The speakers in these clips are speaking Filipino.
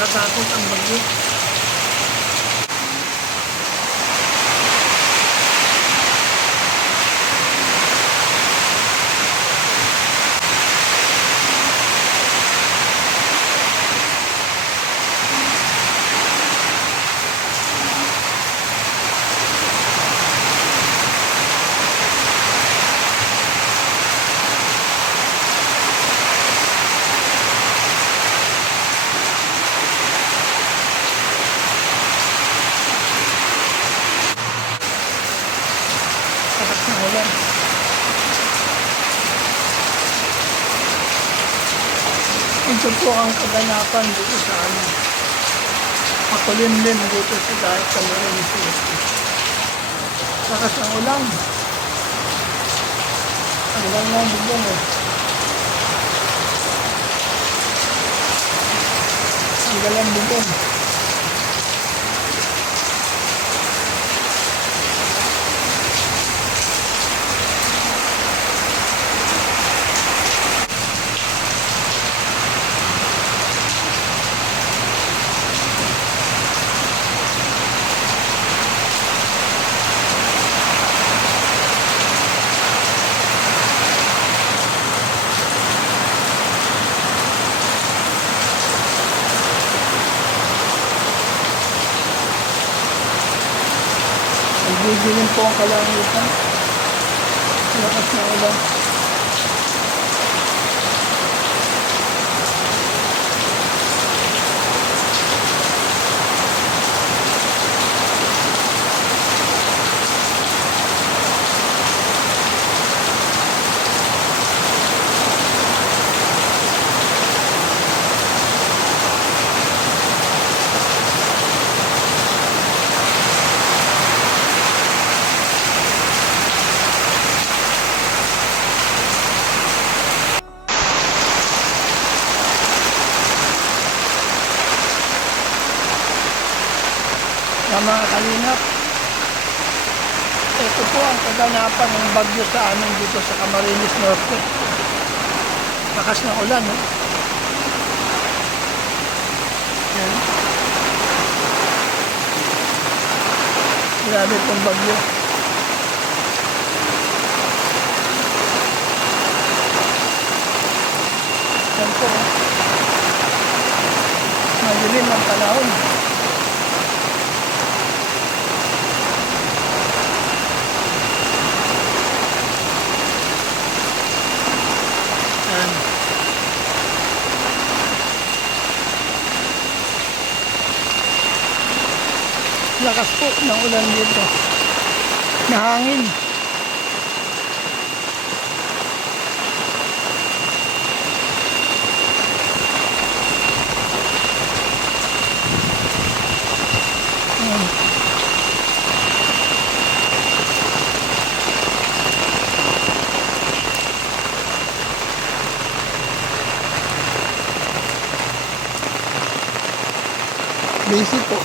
nakakatakot ang bagyo. Lakas ng ulan. Ito po ang kaganapan dito sa amin. Makulimlim dito sa dahil sa Camarines Norte. Lakas ng ulan. Ang lang ng bubong eh. Ang galang bubong. Nagdidilim po ang kalangitan. Lakas na ulan. Mga kalingap, ito po ang kaganapan ng bagyo sa amin dito sa Camarines Norte. Lakas ng ulan, eh. Yan. Grabe pong bagyo. Yan po. Madilim ang panahon. Lakas po ng ulan dito. Nahangin. Busy po.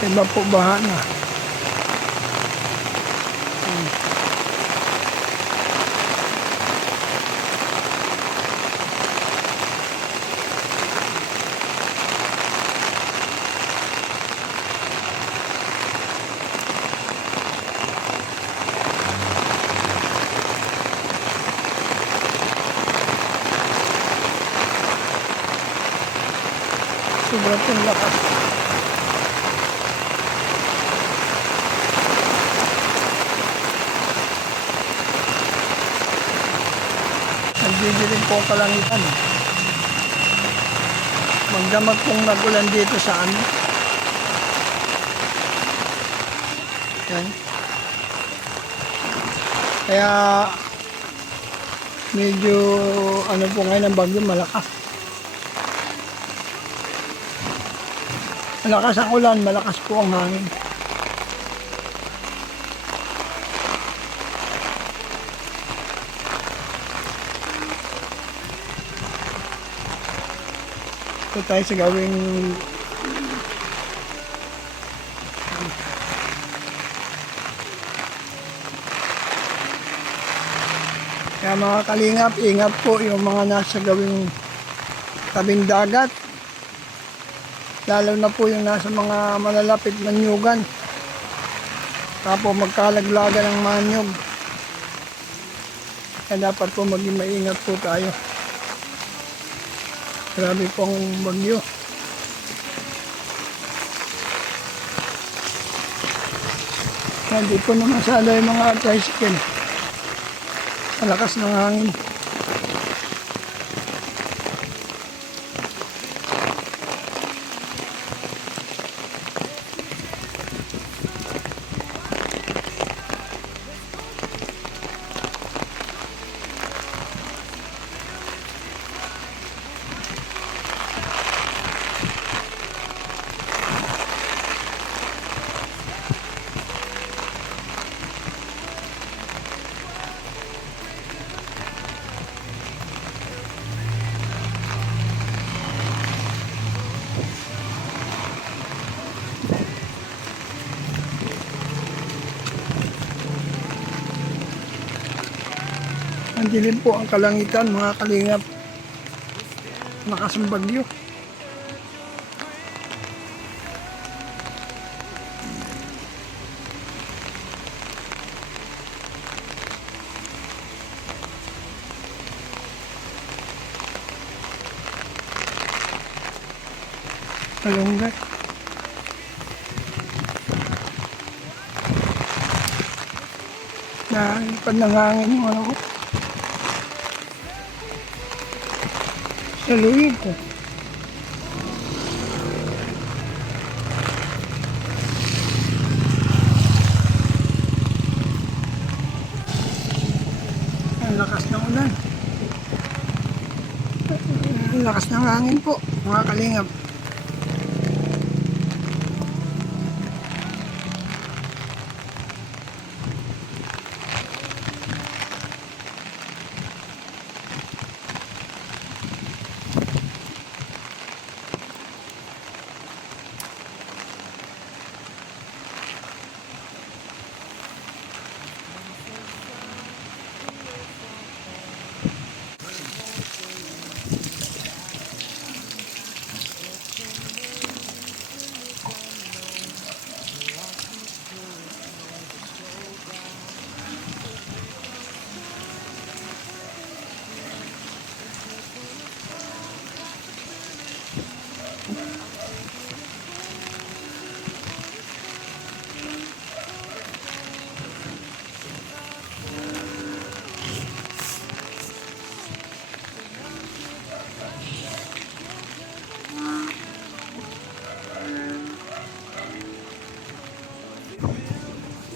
Iba po baha na. Sobrang pong lakas. Nagdidilim po ang kalangitan. Magdamag pong nagulan dito sa amin. Yan. Kaya medyo ano po ngayon ang bagyo, malakas. Malakas ang ulan, malakas po ang hangin. Ito tayo sa gawing kaya mga kalingap, ingat po yung mga nasa gawing tabing dagat. Lalo na po yung nasa mga malalapit na nyugan. Tapos magkalaglagan ng manyog. Kaya dapat po maging maingat po tayo. Grabe pong bagyo. Hindi po na masala yung mga tricycle. Malakas ng hangin. Ang dilim po ang kalangitan, mga kalingap. Lakas ng bagyo. Malunggay. Nalipad ng hangin yung ano ko. Sa luwig ko. Ang lakas ng ulan. Ang lakas ng hangin po, mga kalingap.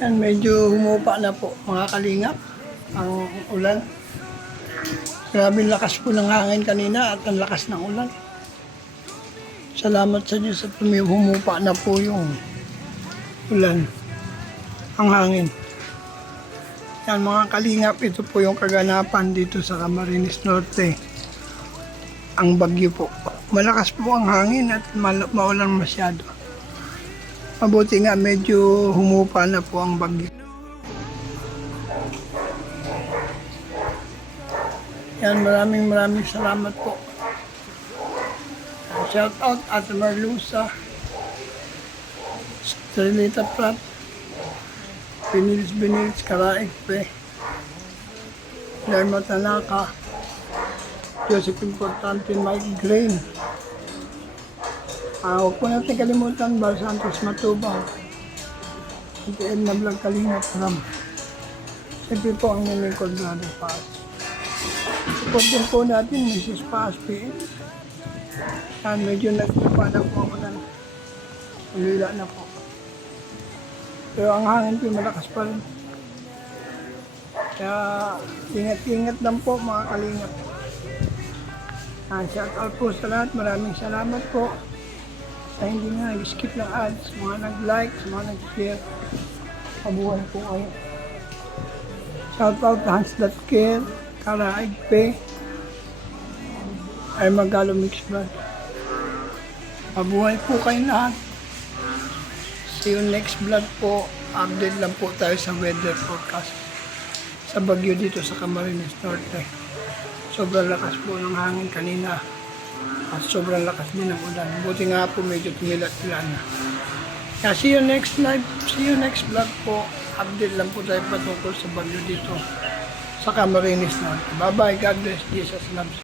Yan, medyo humupa na po, mga kalingap, ang ulan. Grabe lakas po ng hangin kanina at ang lakas ng ulan. Salamat sa Diyos at humupa na po yung ulan, ang hangin. Yan, mga kalingap, ito po yung kaganapan dito sa Camarines Norte. Ang bagyo po. Malakas po ang hangin at maulan masyado. Mabuti nga medyo humupa na po ang bagyo. Yan, maraming salamat po. Shout out at Marlusa, Strelita Prat, Binilis, Karaik Pe, Lerma Tanaka, Joseph Importante, Mike Grain. Huwag po natin kalimutan, Bar Santos Matubang, NTM na vlog Kalingap Ram. Siyempre po ang nilingkod Brother Paz. Support din po natin, Mrs. Paz PS. Yan, medyo nagpapa na po ako ng ulila na po. Pero ang hangin po malakas pa rin. Kaya ingat-ingat lang po, mga kalingap. Shout out po sa lahat, maraming salamat po. Sa hindi nga nag-skip ng ads, mga nag-like, mga nag-share, pabuhay po kayo. Shout out to Hans.Care, Karaig Pe, ay Magalo Mix Vlog. Mabuhay po kayo lahat. See you next vlog po. Update lang po tayo sa weather forecast. Sa bagyo dito sa Camarines Norte. Sobrang lakas po ng hangin kanina. At sobrang lakas din ng ulan. Buti nga po medyo tumilat-tilan na. Kaya see you next live. See you next vlog po. Update lang po tayo patungkol sa bagyo dito sa Camarines Norte. Bye-bye. God bless. Jesus loves you.